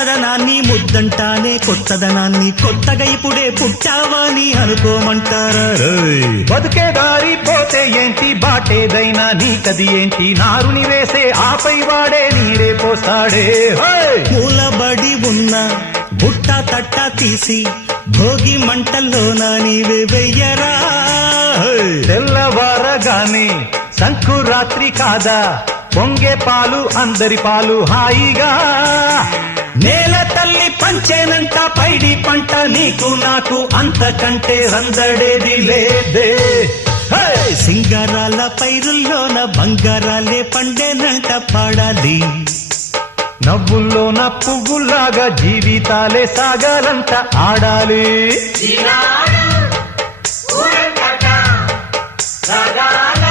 పచ్చదనాన్ని ముద్దంటానే కొత్తదనాన్ని కొత్తగా ఇప్పుడే పుట్టావని అనుకోమంటారా బతుకే దారి పోతే ఏంటి బాటేదైనా నీకది ఏంటి నారుని వేసే ఆపై వాడే నీరే పోస్తాడే మూలబడి ఉన్న బుట్ట తట్ట తీసి భోగి మంటల్లోన నీవే వెయ్యరా తెల్లవారగానే సంకురాత్రి కాదా పొంగే పాలు అందరి పాలు హాయిగా నేల తల్లి పంచేనంట పైడి పంట నీకు నాకు అంతకంటే రందడేది లేదే సింగారాల పైరుల్లోన బంగారాలే పండేనంట పాడాలి నవ్వుల్లోన పువ్వుల్లాగా జీవితాలే సాగాలంట ఆడాలి ఊరంతటా సగాల